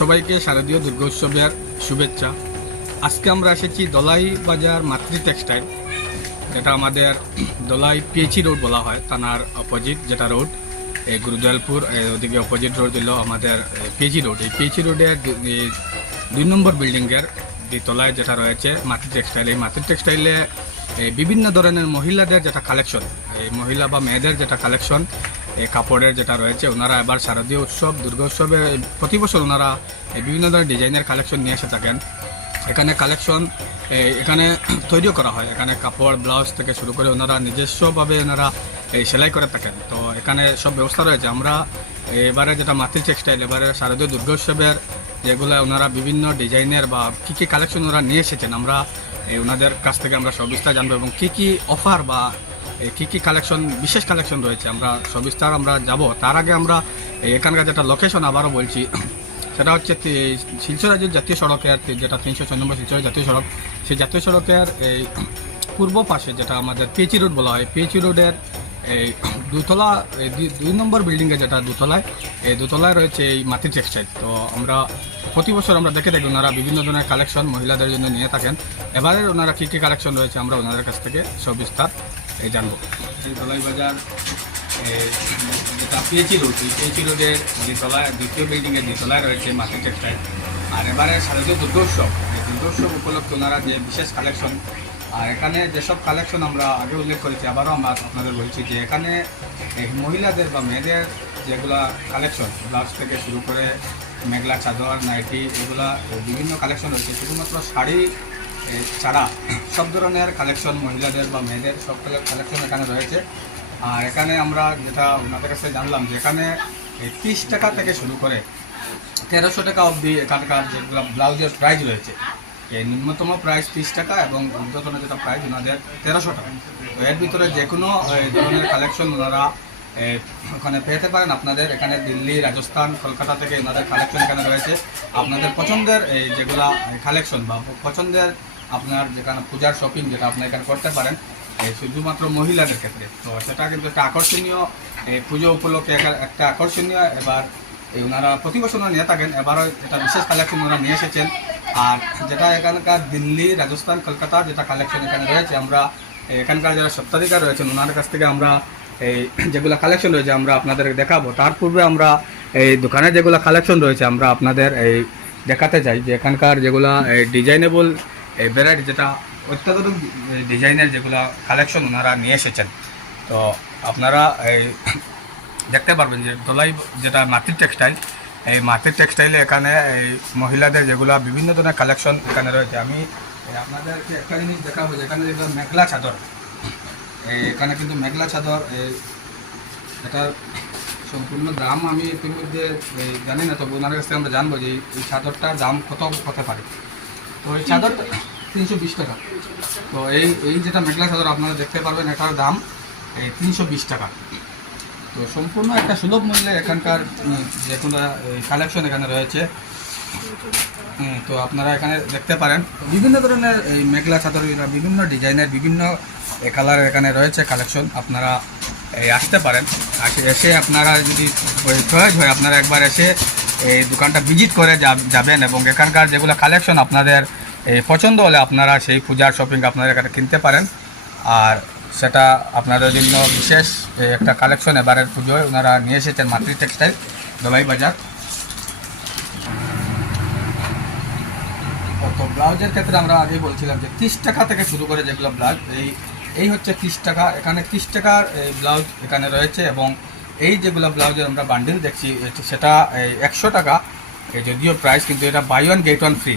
সবাইকে শারদীয় দুর্গোৎসবের শুভেচ্ছা। আজকে আমরা এসেছি দলাই বাজার মাতৃ টেক্সটাইল যেটা আমাদের দলাই পিএইচি রোড বলা হয়, থানার অপোজিট যেটা রোড এই গুরুদয়ালপুর ওদিকে অপোজিট রোড দিল আমাদের পিএইচি রোড এই পিএইচি রোডের দুই নম্বর বিল্ডিংয়ের দ্বিতলায় যেটা রয়েছে মাতৃ টেক্সটাইল এই মাতৃ টেক্সটাইলে বিভিন্ন ধরনের মহিলাদের যেটা কালেকশন এই মহিলা বা মেয়েদের যেটা কালেকশন এই কাপড়ের যেটা রয়েছে, ওনারা এবার শারদীয় উৎসব, দুর্গা উৎসবে প্রতি বছর ওনারা বিভিন্ন ধরনের ডিজাইনের কালেকশন নিয়ে এসে থাকেন। এখানে কালেকশন এখানে তৈরিও করা হয়। এখানে কাপড় ব্লাউজ থেকে শুরু করে ওনারা নিজস্বভাবে ওনারা এই সেলাই করে থাকেন। তো এখানে সব ব্যবস্থা রয়েছে। আমরা এবারে যেটা মাতৃ টেক্সটাইল এবারে শারদীয় দুর্গোৎসবের যেগুলো ওনারা বিভিন্ন ডিজাইনের বা কী কী কালেকশন ওনারা নিয়ে এসেছেন, আমরা ওনাদের কাছ থেকে আমরা সবিস্তার জানব এবং কী কী অফার বা কী কী কালেকশন বিশেষ কালেকশন রয়েছে, আমরা সবিস্তার আমরা যাব। তার আগে আমরা এখানকার যেটা লোকেশন আবারও বলছি, সেটা হচ্ছে শিলচর জাতীয় সড়কের যেটা তিনশো ছয় নম্বর শিলচর জাতীয় সড়ক, সেই জাতীয় সড়কের এই পূর্ব পাশে যেটা আমাদের পিএইচি রোড বলা হয় পিএইচি রোডের এই দুতলা দুই- নম্বর বিল্ডিংয়ে যেটা দুতলায়, এই দুতলায় রয়েছে এই মাটি টেক্সটাইল তো আমরা প্রতি বছর আমরা দেখে থাকি ওনারা বিভিন্ন ধরনের কালেকশন মহিলাদের জন্য নিয়ে থাকেন। এবারে ওনারা কী কী কালেকশন রয়েছে আমরা ওনাদের কাছ থেকে সবিস্তার এই জানব। এই বাজার যেটা পিএইচি রোড এই পিএইচি রোডের দ্বিতলায় দ্বিতীয় বিল্ডিংয়ের দ্বিতলায় রয়েছে মাটি টেক্সটাইল আর এবারে শারদীয় দুর্গোৎসব, এই দুর্গোৎসব উপলক্ষে ওনারা যে বিশেষ কালেকশন আর এখানে যেসব কালেকশন আমরা আগে উল্লেখ করেছি, আবারও আমরা আপনাদের বলছি যে এখানে মহিলাদের বা মেয়েদের যেগুলা কালেকশন ব্লাউজ থেকে শুরু করে মেঘলা, চাদর, নাইটি, এগুলা বিভিন্ন কালেকশন রয়েছে। শুধুমাত্র শাড়ি ছাড়া সব ধরনের কালেকশন মহিলাদের বা মেয়েদের সব কালেকশন এখানে রয়েছে। আর এখানে আমরা যেটা ওনাদের কাছে জানলাম যে এখানে তিরিশ টাকা থেকে শুরু করে তেরোশো টাকা অবধি এখানকার যেগুলো ব্লাউজের প্রাইস রয়েছে। এই নিম্নতম প্রাইস তিরিশ টাকা এবং ঊর্ধ্বতন যেটা প্রাইস ওনাদের তেরোশো টাকা। তো এর ভিতরে যে কোনো ধরনের কালেকশন ওনারা ওখানে পেতে পারেন আপনাদের। এখানে দিল্লি, রাজস্থান, কলকাতা থেকে এনাদের কালেকশন এখানে রয়েছে। আপনাদের পছন্দের এই যেগুলা কালেকশন বা পছন্দের আপনার যেখানে পূজার শপিং যেটা আপনি এখানে করতে পারেন শুধুমাত্র মহিলাদের ক্ষেত্রে। তো সেটা কিন্তু একটা আকর্ষণীয় এই পুজো উপলক্ষে একটা- একটা আকর্ষণীয়। এবার এই ওনারা প্রতি বছর ওনারা নিয়ে থাকেন। এবারও এটা বিশেষ কালেকশন ওনারা নিয়ে এসেছেন। আর যেটা এখানকার দিল্লি, রাজস্থান কলকাতা যেটা কালেকশন এখানে রয়েছে, আমরা এখানকার যারা সত্ত্বাধিকার রয়েছেন ওনার কাছ থেকে আমরা এই যেগুলো কালেকশন রয়েছে আমরা আপনাদের দেখাবো। তার পূর্বে আমরা এই দোকানে যেগুলো কালেকশন রয়েছে আমরা আপনাদের এই দেখাতে চাই যে এখানকার যেগুলো ডিজাইনেবল, এই ভ্যারাইটি যেটা অত্যাধুনিক ডিজাইনের যেগুলো কালেকশন ওনারা নিয়ে এসেছেন। তো আপনারা এই দেখতে পারবেন যে দোলাই যেটা মাটির টেক্সটাইল এই মাটির টেক্সটাইলে এখানে এই মহিলাদের যেগুলো বিভিন্ন ধরনের কালেকশন এখানে রয়েছে। আমি আপনাদেরকে একটা জিনিস দেখাবো যে এখানে যেগুলো মেঘলা চাদর। এখানে কিন্তু মেঘলা চাদর এটার সম্পূর্ণ দাম আমি ইতিমধ্যে জানি না, তবে ওনার কাছ থেকে আমরা জানব যে এই- চাদরটার দাম কত হতে পারে। তো এই চাদরটা তিনশো বিশ টাকা। তো এই এই যেটা মেঘলা চাদর আপনারা দেখতে পারবেন, এটার দাম এই তিনশো বিশ টাকা। তো সম্পূর্ণ একটা সুলভ মূল্যে এখানকার যে কোনো কালেকশন এখানে রয়েছে। তো আপনারা এখানে দেখতে পারেন। বিভিন্ন ধরনের এই মেঘলা চাদর বিভিন্ন ডিজাইনের বিভিন্ন কালারের এখানে রয়েছে কালেকশন আপনারা এই আসতে পারেন। এসে আপনারা যদি চয়েস হয়, আপনারা একবার এসে এই দোকানটা ভিজিট করে যাবেন এবং এখানকার যেগুলো কালেকশন আপনাদের এই পছন্দ হলে আপনারা সেই পূজার শপিং আপনারা এখানে কিনতে পারেন। আর সেটা আপনাদের জন্য বিশেষ একটা কালেকশন এবারের পুজোয় ওনারা নিয়ে এসেছেন মাতৃ টেক্সটাইল দোলাই বাজার। তো ব্লাউজের ক্ষেত্রে আমরা আগেই বলছিলাম যে তিরিশ টাকা থেকে শুরু করে যেগুলো ব্লাউজ এই এই হচ্ছে তিরিশ টাকা, এখানে তিরিশ টাকার, এই ব্লাউজ এখানে রয়েছে এবং এই যেগুলো ব্লাউজের আমরা বান্ডিল দেখছি সেটা একশো টাকা। যদিও প্রাইস কিন্তু এটা buy one get one free